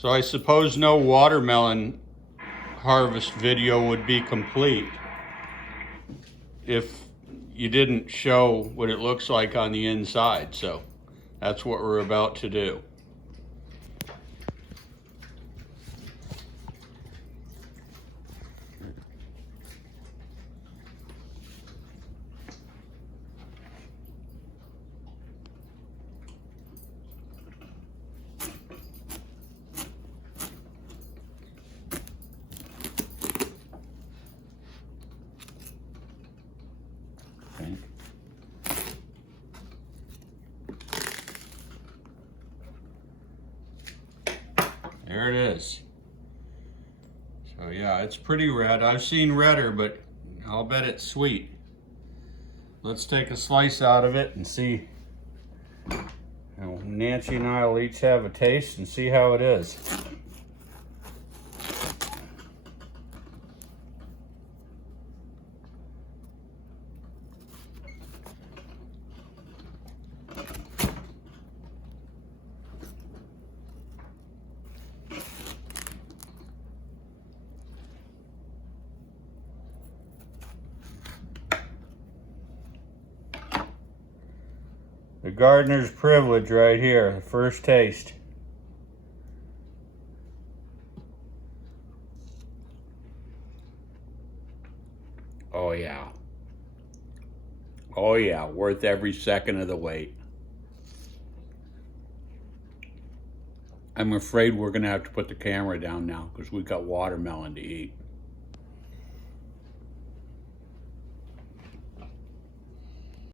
So I suppose no watermelon harvest video would be complete if you didn't show what it looks like on the inside. So that's what we're about to do. There it is. So yeah, it's pretty red. I've seen redder, but I'll bet it's sweet. Let's take a slice out of it and see. Nancy and I will each have a taste and see how it is. The gardener's privilege right here, the first taste. Oh yeah. Oh yeah, worth every second of the wait. I'm afraid we're gonna have to put the camera down now because we got watermelon to eat.